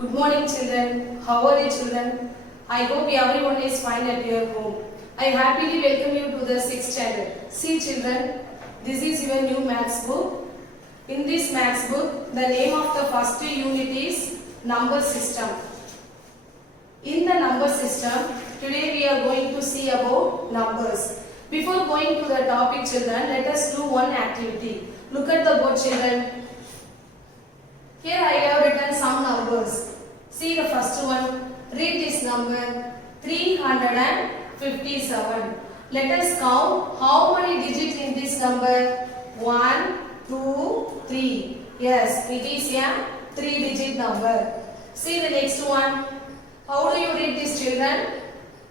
Good morning children. How are you children? I hope everyone is fine at your home. I happily welcome you to the 6th standard. See children, this is your new maths book. In this maths book, the name of the first unit is number system. In the number system, today we are going to see about numbers. Before going to the topic children, let us do one activity. Look at the board children. Here I have written some numbers. See the first one. Read this number 357. Let us count how many digits in this number. 1, 2, 3. Yes, it is a 3-digit number. See the next one. How do you read this children?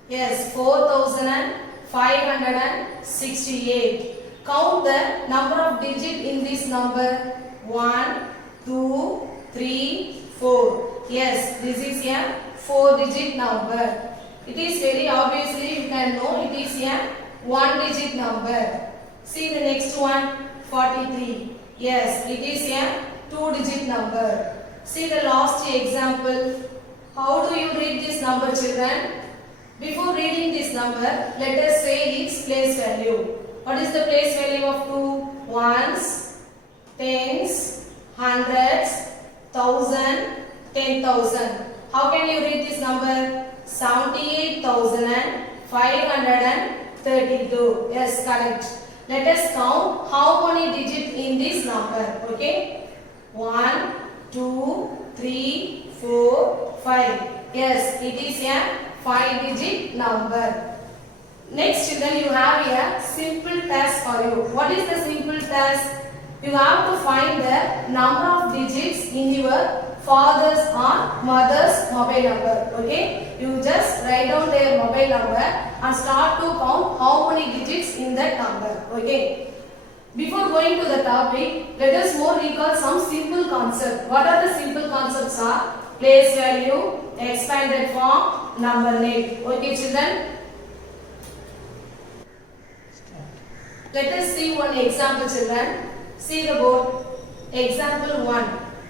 Yes, 4568. Count the number of digits in this number. 1, 2, 3, 4. Yes, this is a 4-digit number. It is very obviously you can know it is a 1-digit number. See the next one, 43. Yes, it is a 2-digit number. See the last example. How do you read this number children? Before reading this number, let us say its place value. What is the place value of 2? Ones, tens, hundreds, 1000, 10,000. How can you read this number? 78,532. Yes, correct. Let us count how many digits in this number. Okay. 1, 2, 3, 4, 5. Yes, it is a 5-digit number. Next children, you have a simple task for you. What is the simple task? You have to find the number of digits in your father's or mother's mobile number. Okay? You just write down their mobile number and start to count how many digits in that number. Okay? Before going to the topic, let us more recall some simple concepts. What are the simple concepts are? Place value, expanded form, number name. Okay children? Let us see one example children. See the board. Example 1.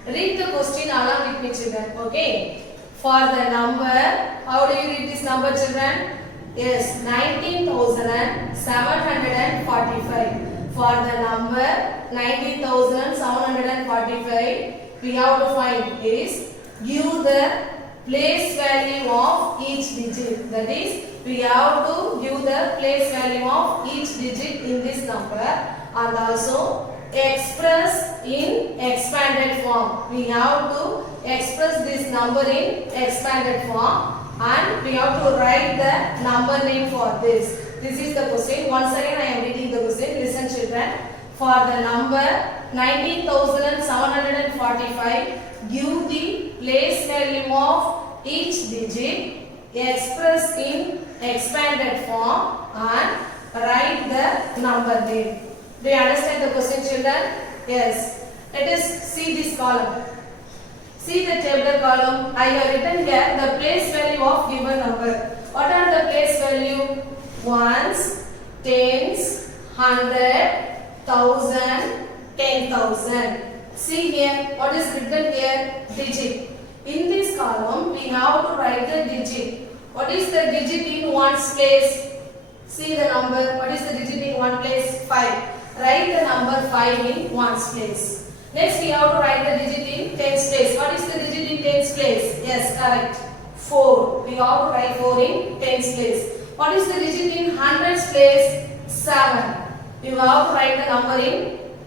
Read the question along with me children. Okay. For the number, how do you read this number children? Yes, 19,745. For the number 19,745, we have to find is give the place value of each digit. That is, we have to give the place value of each digit in this number and also express in expanded form. We have to express this number in expanded form and we have to write the number name for this. This is the question. Once again I am reading the question. Listen children. For the number 19,745, give the place value of each digit, express in expanded form and write the number name. Do you understand the question children? Yes. Let us see this column. See the tabular column. I have written here the place value of given number. What are the place value? Ones, tens, 100, 1000, 10,000. See here, what is written here? Digit. In this column, we have to write the digit. What is the digit in ones place? See the number. What is the digit in one place? 5. Write the number 5 in ones place. Next, we have to write the digit in tens place. What is the digit in tens place? Yes, correct. 4. We have to write 4 in tens place. What is the digit in hundreds place? 7. You have to write the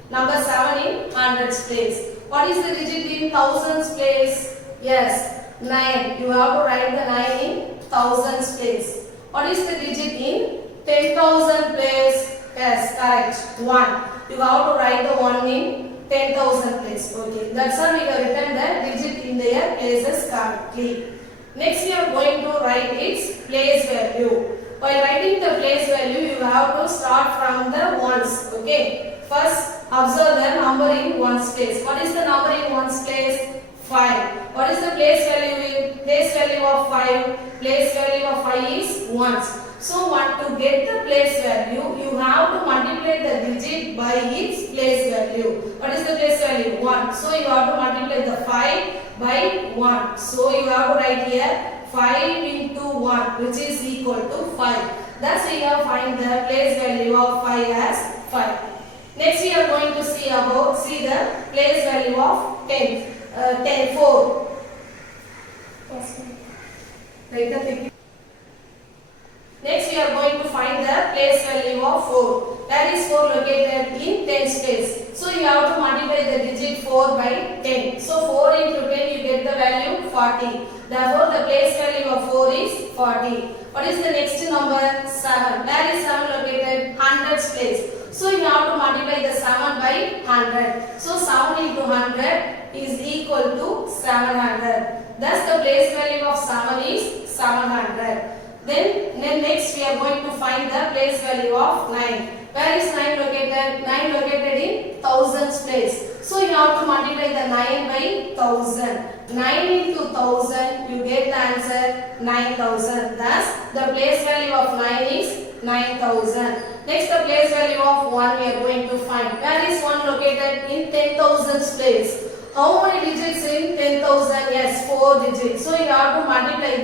number 7 in hundreds place. What is the digit in thousands place? Yes, 9. You have to write the 9 in thousands place. What is the digit in 10,000 place? Yes, correct. 1. You have to write the 1 in 10,000 place. Okay, that's how we have written the digit in their places correctly. Next, we are going to write its place value. While writing the place value, you have to start from the ones. Okay. First, observe the number in ones place. What is the number in ones place? 5. What is the place value in? Place value of 5. Place value of 5 is ones. So what to get the place value, you have to multiply the digit by its place value. What is the place value? 1. So you have to multiply the 5 by 1. So you have to write here 5 into 1, which is equal to 5. Thus we have find the place value of 5 as 5. Next we are going to see the place value of 4. Yes, ma'am. Next we are going to find the place value of 4. That is 4 located in tens place. So you have to multiply the digit 4 by 10. So 4 into 10 you get the value 40. Therefore the place value of 4 is 40. What is the next number? 7. Where is 7 located? Hundreds place. So you have to multiply the 7 by 100. So 7 into 100 is equal to 700. Thus the place value of 7 is 700. Then next we are going to find the place value of 9. Where is 9 located? 9 located in thousands place. So you have to multiply the 9 by 1000. 9 into 1000 you get the answer 9000. Thus the place value of 9 is 9000. Next the place value of 1 we are going to find. Where is 1 located? In 10,000s place. How many digits in 10,000? Yes, 4 digits. So you have to multiply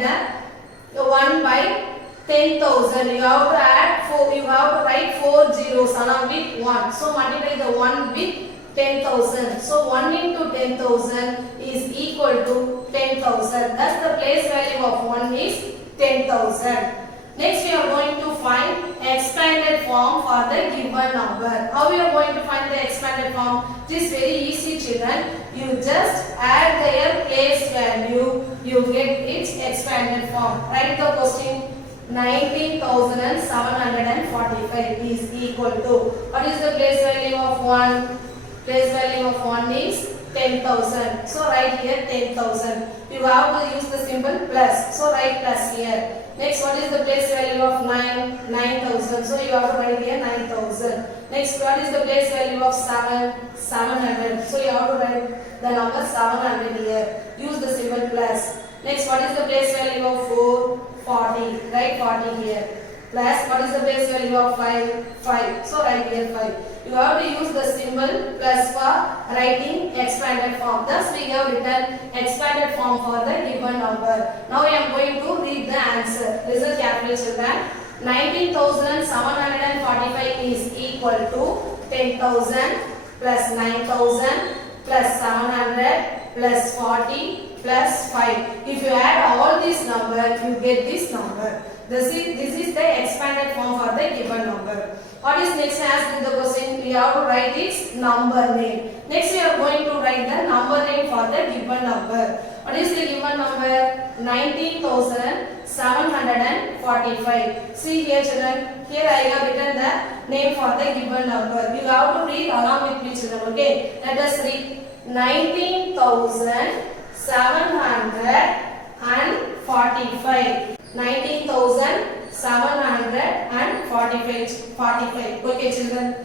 the 1 by 10,000. You have to add 4. You have to write 4 zeros along with 1. So multiply the 1 with 10,000. So 1 into 10,000 is equal to 10,000. Thus the place value of 1 is 10,000. Next we are going to find expanded form for the given number. How we are going to find the expanded form? It is very easy, children. You just add their place value, you get its expanded form. Write the question. 19,745 is equal to, what is the place value of 1? Place value of 1 is 10,000. So write here 10,000. You have to use the symbol plus. So write plus here. Next, what is the place value of 9? 9,000. So you have to write here 9,000. Next, what is the place value of 7? 700. So you have to write the number 700 here. Use the symbol plus. Next, what is the place value of 4? 40. Write 40 here. Plus, what is the place value of 5? 5. So write here 5. You have to use the symbol plus for writing expanded form. Thus, we have written expanded form for the given number. Now, I am going to read the answer. Listen carefully, children. 19,745 is equal to 10,000 plus 9,000 plus 700 plus 40 plus 5. If you add all these numbers, you get this number. This is the expanded form for the given number. What is next asked in the question? We have to write its number name. Next we are going to write the number name for the given number. What is the given number? 19,745. See here, children. Here I have written the name for the given number. You have to read along with me, children. Okay. Let us read 19,745. 19,745. Okay, children.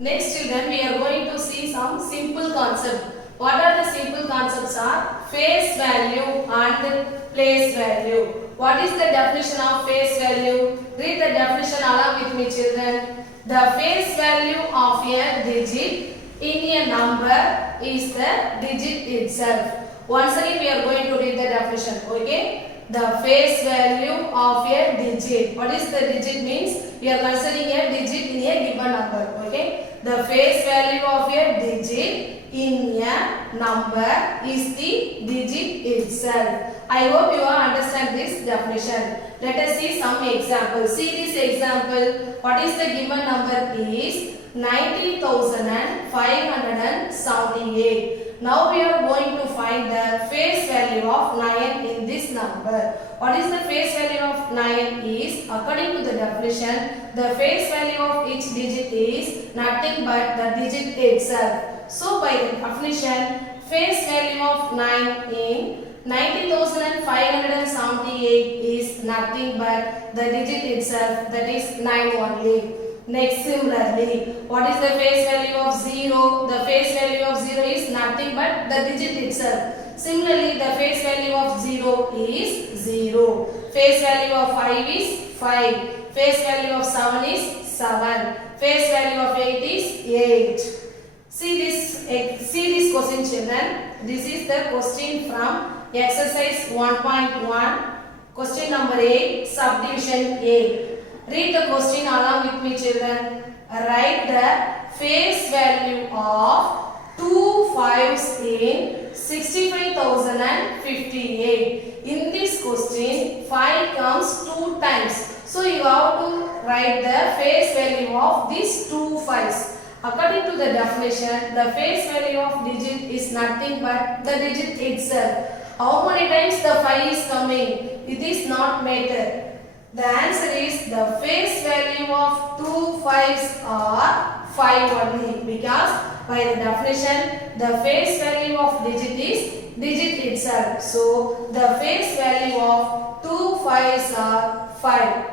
Next, children, we are going to see some simple concepts. What are the simple concepts? Are face value and place value. What is the definition of face value? Read the definition along with me, children. The face value of a digit in a number is the digit itself. Once again we are going to read the definition. Okay. The face value of a digit. What is the digit means? We are considering a digit in a given number. Okay. The face value of a digit in a number is the digit itself. I hope you all understand this definition. Let us see some examples. See this example. What is the given number is 90,578. Now we are going to find the face value of 9 in this number. What is the face value of 9 is, according to the definition, the face value of each digit is nothing but the digit itself. So by the definition, face value of 9 in 90,578 is nothing but the digit itself, that is 9 only. Next, similarly, what is the face value of 0? The face value of 0 is nothing but the digit itself. Similarly, the face value of 0 is 0. Face value of 5 is 5. Face value of 7 is 7. Face value of 8 is 8. See this question, children. This is the question from exercise 1.1. Question number 8, subdivision A. Read the question along with me, children. Write the face value of 2 5s in 65,058. In this question, 5 comes 2 times. So you have to write the face value of these 2 5s. According to the definition, the face value of digit is nothing but the digit itself. How many times the 5 is coming? It is not matter. The answer is the face value of 2 5s are 5 only, because by the definition the face value of digit is digit itself. So the face value of 2 5s are 5.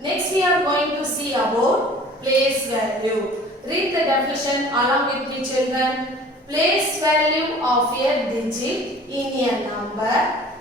Next we are going to see about place value. Read the definition along with me, children. Place value of a digit in a number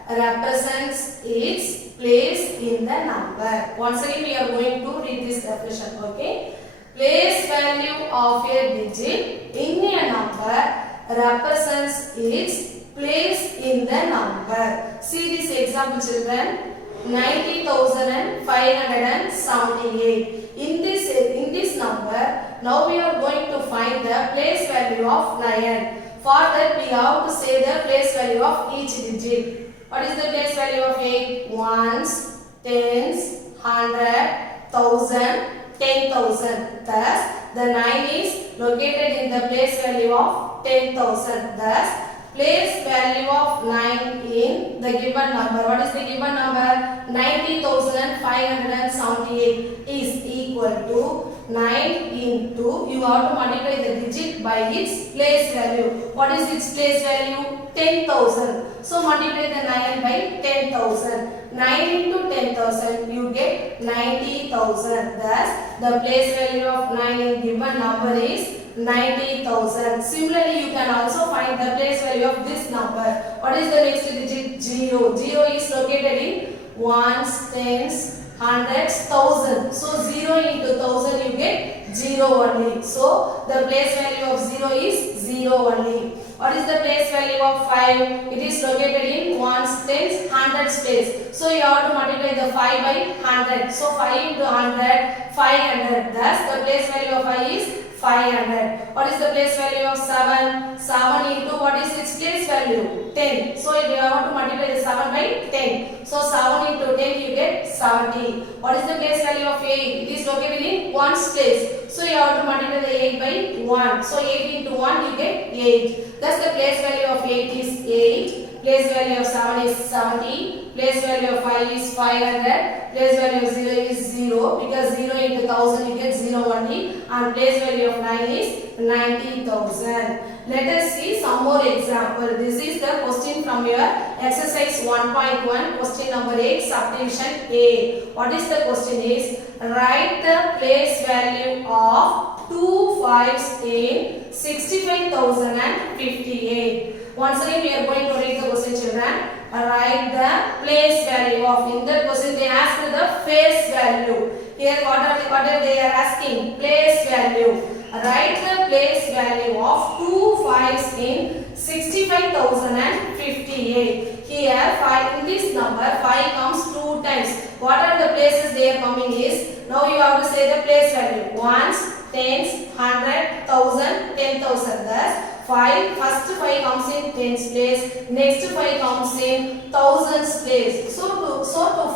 represents its place in the number. Once again we are going to read this definition, okay? Place value of a digit in a number represents its place in the number. See this example, children. 90,578. In this number, now we are going to find the place value of 9. For that we have to say the place value of each digit. What is the place value of 8? Ones, tens, 100, 1,000, 10,000. Thus, the 9 is located in the place value of 10,000. Thus, place value of 9 in the given number. What is the given number? 90,578 is equal to 9 into, you have to multiply the digit by its place value. What is its place value? 10,000. So multiply the 9 by 10,000. 9 into 10,000, you get 90,000. Thus, the place value of 9 in given number is 90,000. Similarly, you can also find the place value of this number. What is the next digit? 0. 0 is located in ones, tens, hundreds, thousand. So 0 into 1000 you get 0 only. So the place value of 0 is 0 only. What is the place value of 5? It is located in ones, tens, hundreds place. So you have to multiply the 5 by 100. So 5 into 100, 500. Thus the place value of 5 is 500. What is the place value of 7? 7 into what is its place value? 10. So you have to multiply the 7 by 10. So 7 into 10 you get 70. What is the place value of 8? It is located in ones place. So you have to multiply the 8 by 1. So 8 into 1 you get 8. Thus the place value of 8 is 8. Place value of 7 is 70. Place value of 5 is 500. Place value of 0 is 0, because 0 into 1000 you get 0 only. And place value of 9 is 90,000. Let us see some more example. This is the question from your exercise 1.1, question number 8, subdivision A. What is the question is, write the place value of 2 5s in 65,058. Once again we are going to read the question, children. Write the place value of, in the question they ask the face value. Here what are they are asking? Place value. Write the place value of 2 5s in 65,058. Here 5 in this number 5 comes 2 times. What are the places they are coming is, now you have to say the place value. Ones, tens, 100, 1,000, 10,000. Thus first 5 comes in tens place, next 5 comes in thousands place. So to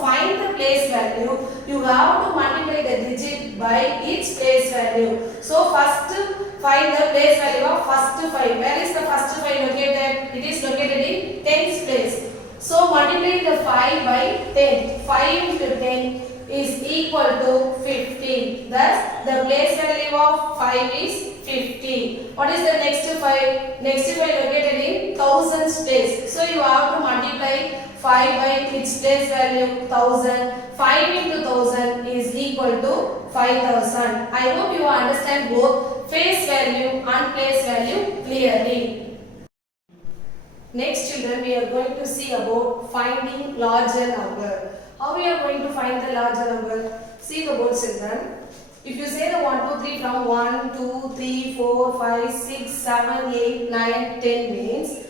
find the place value, you have to multiply the digit by its place value. So first find the place value of first 5. Where is the first 5 located? It is located in tens place. So multiply the 5 by 10. 5 into 10 is equal to 50. Thus the place value of 5 is 50. What is the next 5? Next 5 located in thousands place. So you have to multiply 5 by its place value 1000. 5 into 1000 is equal to 5000. I hope you understand both face value and place value clearly. Next children, we are going to see about finding larger number. How we are going to find the larger number? See the board children. If you say the 1, 2, 3 from 1, 2, 3, 4, 5, 6, 7, 8, 9, 10 means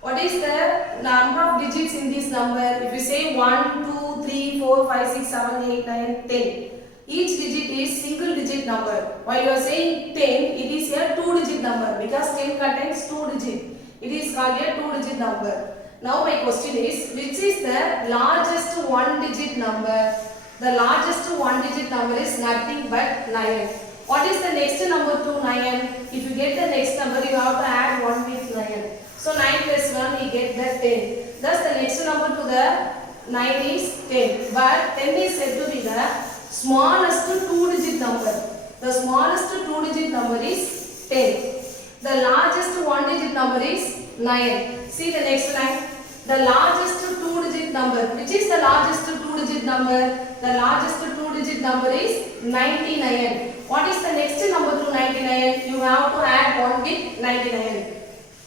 what is the number of digits in this number? If you say 1, 2, 3, 4, 5, 6, 7, 8, 9, 10. Each digit is single digit number. While you are saying 10, it is a 2-digit number because 10 contains 2 digits. It is called a 2-digit number. Now my question is, which is the largest 1-digit number? The largest 1-digit number is nothing but 9. What is the next number to 9? If you get the next number, you have to add 1 with 9. So 9 plus 1, we get the 10. Thus the next number to the 9 is 10. But 10 is said to be the smallest 2-digit number. The smallest 2-digit number is 10. The largest 1-digit number is 9. See the next line. The largest 2-digit number. Which is the largest 2-digit number? The largest 2-digit number is 99. What is the next number to 99? You have to add 1 with 99.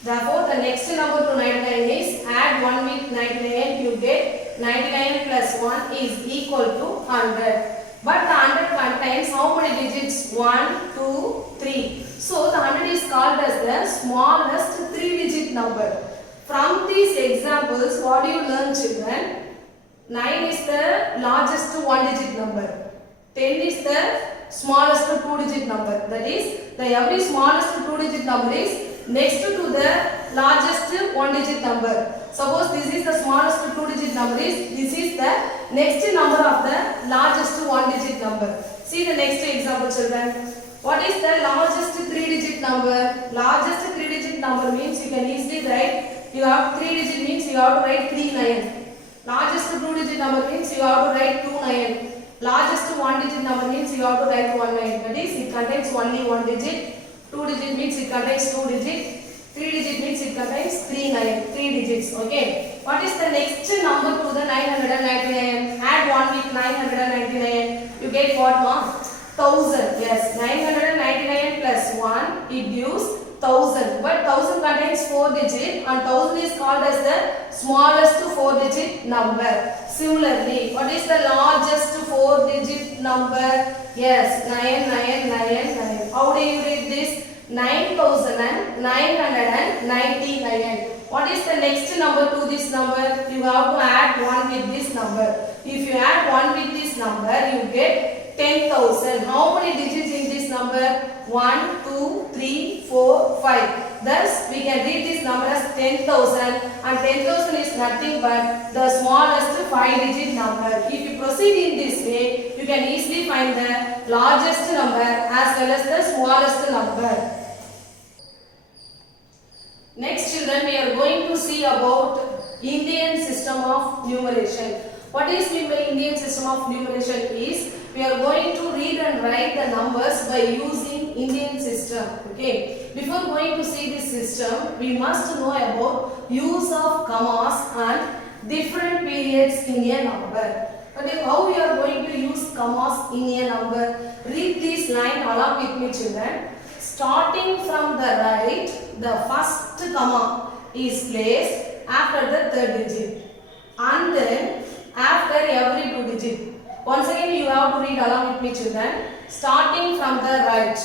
Therefore, the next number to 99 is add 1 with 99. You get 99 plus 1 is equal to 100. But the 100 contains how many digits? 1, 2, 3. So the 100 is called as the smallest 3-digit number. From these examples, what do you learn, children? 9 is the largest 1-digit number. 10 is the smallest 2-digit number. That is, the every smallest 2-digit number is next to the largest 1-digit number. Suppose this is the smallest 2-digit number this is the next number of the largest 1-digit number. See the next example, children. What is the largest 3-digit number? Largest 3-digit number means you can easily write, you have 3-digit means you have to write 39. Largest 2-digit number means you have to write 29. Largest 1-digit number means you have to write 19. That is, it contains only 1 digit. 2-digit means it contains 2 digits. 3-digit means it contains 3 digits. Okay. What is the next number to the 999? Add 1 with 999. You get what one? 1000. Yes. 999 plus 1 it gives 1000. But 1000 contains 4 digits and 1000 is called as the smallest 4-digit number. Similarly, what is the largest 4-digit number? Yes. 9999. How do you read this? 9999. What is the next number to this number? You have to add 1 with this number. If you add 1 with this number, you get 10,000. How many digits in this number? 1, 2, 3, 4, 5. Thus, we can read this number as 10,000 and 10,000 is nothing but the smallest 5-digit number. If you proceed in this way, you can easily find the largest number as well as the smallest number. Next, children, we are going to see about Indian system of numeration. What is meant by Indian system of numeration is we are going to read and write the numbers by using Indian system. Okay. Before going to see this system, we must know about use of commas and different periods in a number. Okay, how we are going to use commas in a number? Read this line along with me, children. Starting from the right, the first comma is placed after the 3rd digit and then after every 2 digit. Once again, you have to read along with me, children. Starting from the right,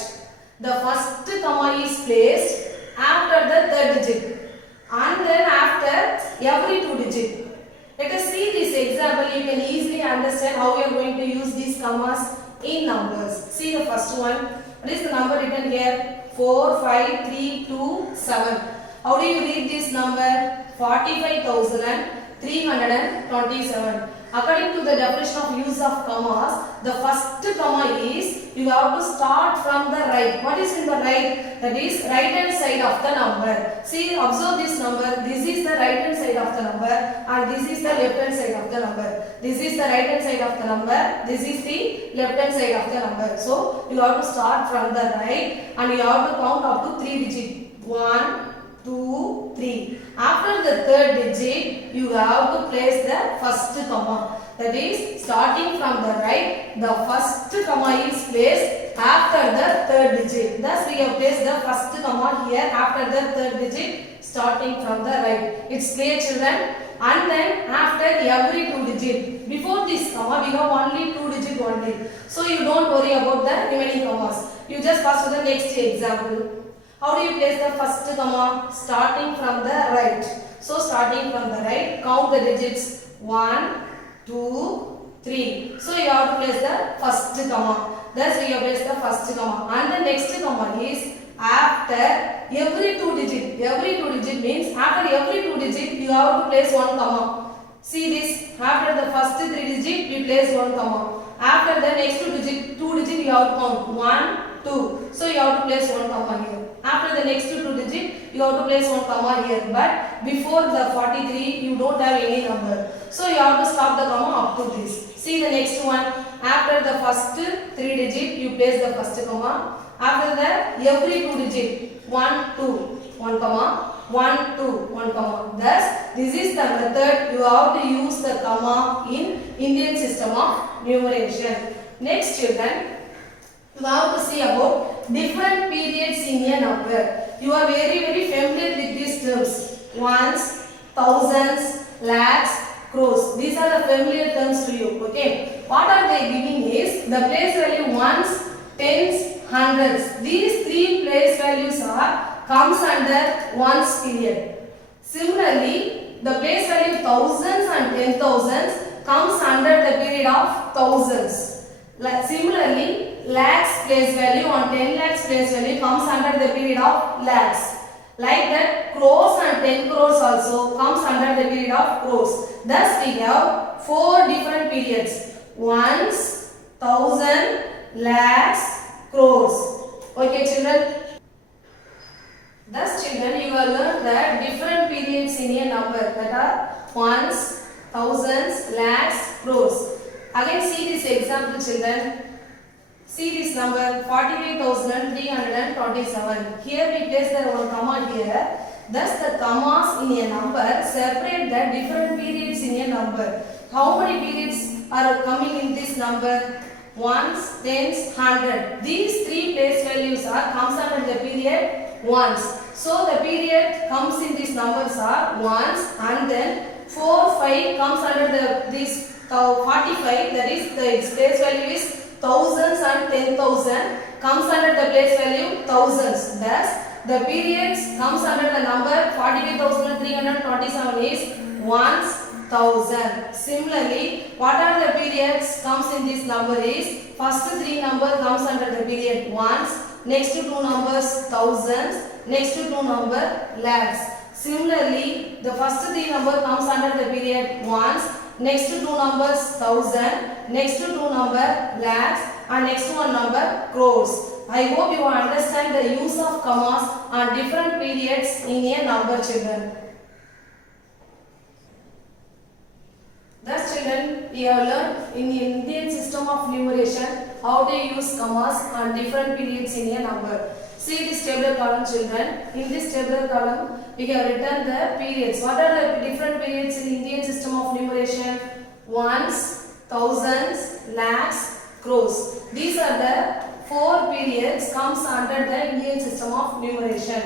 the first comma is placed after the 3rd digit and then after every 2 digit. Let us see this example. You can easily understand how we are going to use these commas in numbers. See the first one. What is the number written here? 4, 5, 3, 2, 7. How do you read this number? 45,327. According to the definition of use of commas, the first comma is you have to start from the right. What is in the right? That is right hand side of the number. See, observe this number. This is the right hand side of the number and this is the left hand side of the number. This is the right hand side of the number. This is the left hand side of the number. So, you have to start from the right and you have to count up to 3 digits. 1, 2, 3. After the 3rd digit, you have to place the first comma. That is, starting from the right, the first comma is placed after the third digit. Thus we have placed the first comma here after the third digit starting from the right. It's clear, children? And then after every two digit. Before this comma we have only two digit only. So you don't worry about the remaining commas. You just pass to the next example. How do you place the first comma? Starting from the right. So starting from the right, count the digits 1, 2, 3. So you have to place the first comma. Thus we have placed the first comma. And the next comma is after every two digit. Every two digit means after every two digit you have to place one comma. See this, after the first three digit we place one comma. After the next two digit you have to count 1, 2. So you have to place one comma here. After the next two digit you have to place one comma here. But before the 43 you don't have any number. So you have to stop the comma up to this. See the next one. After the first three digit you place the first comma. After that every two digit 1, 2, 1 comma, 1, 2, 1 comma. Thus this is the method you have to use the comma in Indian system of numeration. Next, children, you have to see about different periods in a number. You are very familiar with these terms. Ones, thousands, lakhs, crores. These are the familiar terms to you. Okay. What are they giving is the place value ones, tens, hundreds. These three place values comes under ones period. Similarly, the place value thousands and 10,000s comes under the period of thousands. Similarly, lakhs place value and 10 lakhs place value comes under the period of lakhs. Like that, crores and 10 crores also comes under the period of crores. Thus, we have four different periods: ones, thousand, lakhs, crores. Okay, children. Thus, children, you will learn the different periods in a number, that are ones, thousands, lakhs, crores. Again, see this example, children. See this number 45,327. Here we place the one comma here. Thus, the commas in a number separate the different periods in a number. How many periods are coming in this number? Ones, tens, hundred. These three place values comes under the period ones. So the period comes in these numbers are ones, and then 4, 5 comes under this 45. That is the place value is thousands and 10,000 comes under the place value thousands. Thus the periods comes under the number 45,327 is ones, thousand. Similarly, what are the periods comes in this number is first three number comes under the period ones, next two numbers thousands, next two number lakhs. Similarly, the first three number comes under the period ones, next two numbers thousand, next two number lakhs, and next one number crores. I hope you understand the use of commas on different periods in a number, children. Thus, children, we have learned in the Indian system of numeration how to use commas on different periods in a number. See this tabular column, children. In this tabular column, we have written the periods. What are the different periods in the Indian system of numeration? Ones, thousands, lakhs, crores. These are the four periods comes under the Indian system of numeration.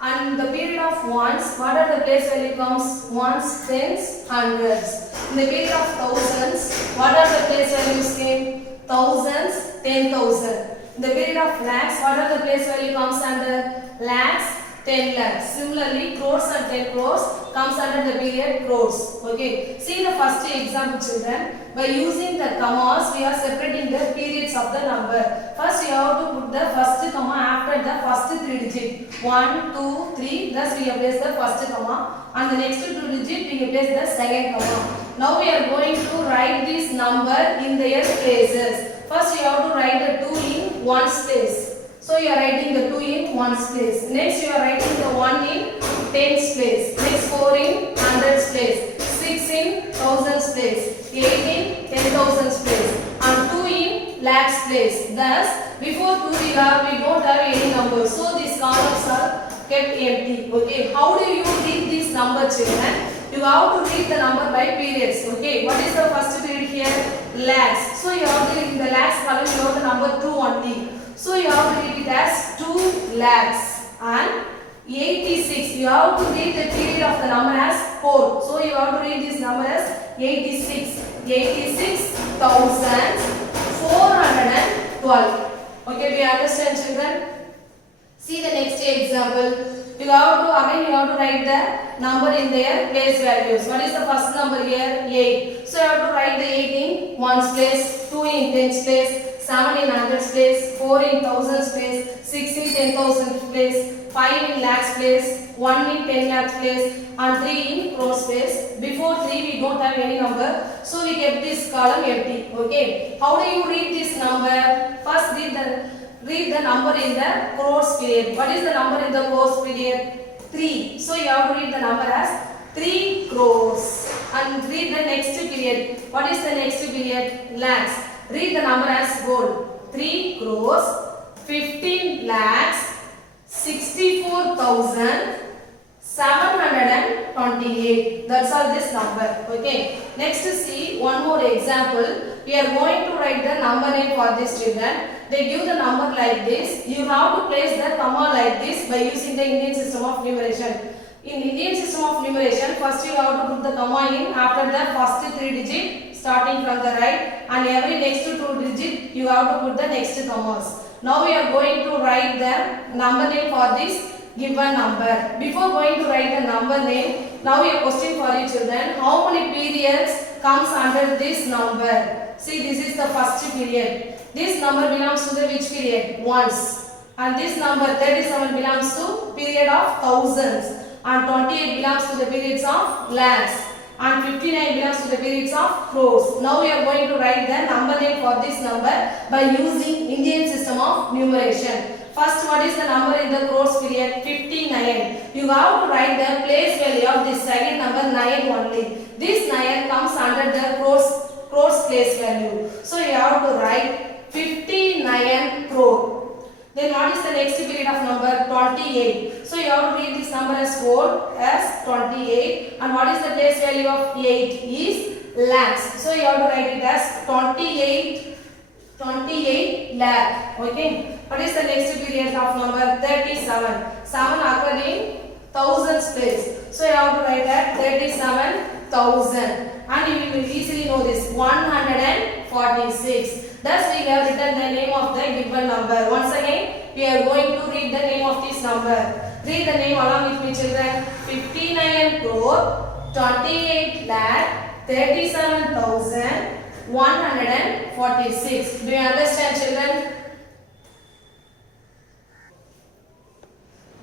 And the period of ones, what are the place value comes? Ones, tens, hundreds. In the period of thousands, what are the place values came? Thousands, 10,000. In the period of lakhs, what are the place value comes under? Lakhs, 10 lakhs. Similarly, crores and 10 crores comes under the period crores. Okay. See the first example, children. By using the commas, we are separating the periods of the number. First, you have to put the first comma after the first three digit. 1, 2, 3. Thus, we have placed the first comma. And the next two digit, we have placed the second comma. Now, we are going to write this number in their places. First, you have to write the 2 in ones place. So, you are writing the 2 in ones place. Next, you are writing the 1 in tens place. Next, 4 in hundreds place. 6 in thousands place. 8 in 10,000s place. And 2 in lakhs place. Thus, before 2 we don't have any numbers. So, these columns are kept empty. Okay. How do you read this number, children? You have to read the number by periods. Okay. What is the first period here? Lakhs. So, you have to in the lakhs column, you have the number 2 only. So you have to read it as 2 lakhs and 86. You have to read the period of the number as 4. So you have to read this number as 86. 86,412. Okay, do you understand, children? See the next example. You have to write the number in their place values. What is the first number here? 8. So you have to write the 8 in ones place, 2 in tens place, 7 in hundreds place, 4 in thousands place, 6 in 10,000 place, 5 in lakhs place, 1 in 10 lakhs place, and 3 in crores place. Before 3 we don't have any number, so we kept this column empty. Okay. How do you read this number? First read the number in the crores period. What is the number in the crores period? 3. So you have to read the number as 3 crores. And read the next period. What is the next period? Lakhs. Read the number as gold. 3 crores, 15 lakhs, 64,728. That's all this number. Okay. Next see one more example. We are going to write the number name for this children. They give the number like this. You have to place the comma like this by using the Indian system of numeration. In Indian system of numeration, first you have to put the comma in after the first 3 digit starting from the right, and every next 2 digit you have to put the next commas. Now we are going to write the number name for this given number. Before going to write the number name, now a question for you children. How many periods comes under this number? See, this is the first period. This number belongs to the which period? Ones. And this number 37 belongs to period of thousands. And 28 belongs to the periods of lakhs. And 59 belongs to the periods of crores. Now we are going to write the number name for this number by using Indian system of numeration. First, what is the number in the crores period? 59. You have to write the place value of this second number 9 only. This 9 comes under the crores place value. So you have to write 59 crore. Then what is the next period of number? 28. So you have to read this number as 4 as 28. And what is the place value of 8 is lakhs. So you have to write it as 28 lakh. Okay. What is the next period of number? 37. 7 occurred in thousands place. So you have to write that 37,000. And you will easily know this 146. Thus we have written the name of the given number. Once again, we are going to read the name of this number. Read the name along with me children. 59 crore, 28 lakh, 37,146. Do you understand children?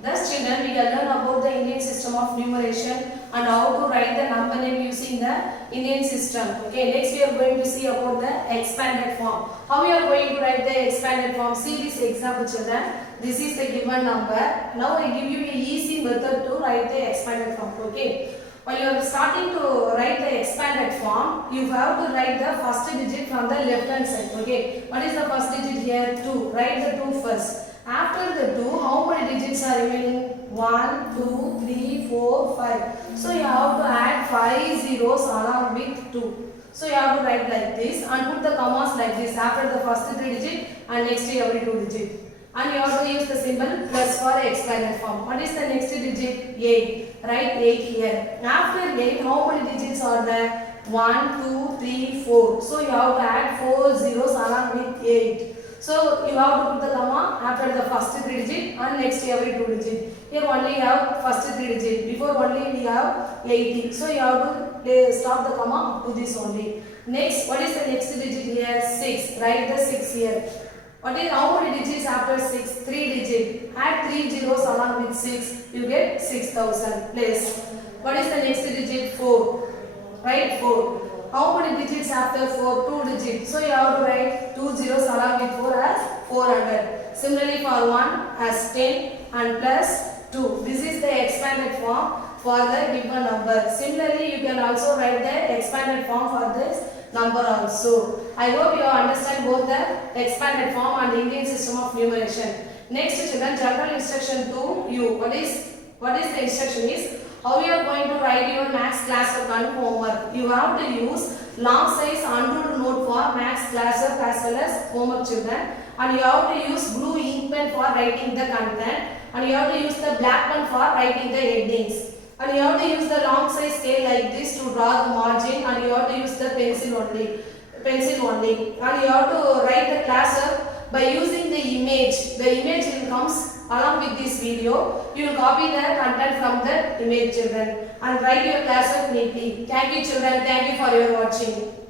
Thus children, we can learn about the Indian system of numeration and how to write the number name using the Indian system. Okay, next we are going to see about the expanded form. How we are going to write the expanded form? See this example children. This is the given number. Now I give you a easy method to write the expanded form. Okay. While you are starting to write the expanded form, you have to write the first digit from the left hand side. Okay. What is the first digit here? 2. Write the 2 first. After the 2, how many digits are remaining? 1, 2, 3, 4, 5. So you have to add 5 zeros along with 2. So you have to write like this and put the commas like this after the first 3 digit and next every 2 digit. And you have to use the symbol plus for expanded form. What is the next digit? 8. Write 8 here. After 8, how many digits are there? 1, 2, 3, 4. So you have to add 4 zeros along with 8. So you have to put the comma after the first 3 digit and next every 2 digit. Here only you have first 3 digit. Before only we have 80. So you have to stop the comma up to this only. Next, what is the next digit here? 6. Write the 6 here. What is how many digits after 6? 3 digit. Add 3 zeros along with 6. You get 6,000. Place. What is the next digit? 4. Write 4. How many digits after 4? 2 digits. So you have to write 2 zeros along with 4 as 400. Similarly for 1 as 10 and plus 2. This is the expanded form for the given number. Similarly, you can also write the expanded form for this number also. I hope you understand both the expanded form and Indian system of numeration. Next children, general instruction to you. What is the instruction is? How you are going to write your maths class work and homework. You have to use long size unruled note for maths class work as well as homework children. and you have to use blue ink pen for writing the content, and you have to use the black pen for writing the headings, and you have to use the long size scale like this to draw the margin, and you have to use the pencil only, and you have to write the class up by using the image. The image will comes along with this video. You will copy the content from the image, children, and write your class up neatly. Thank you, children. Thank you for your watching.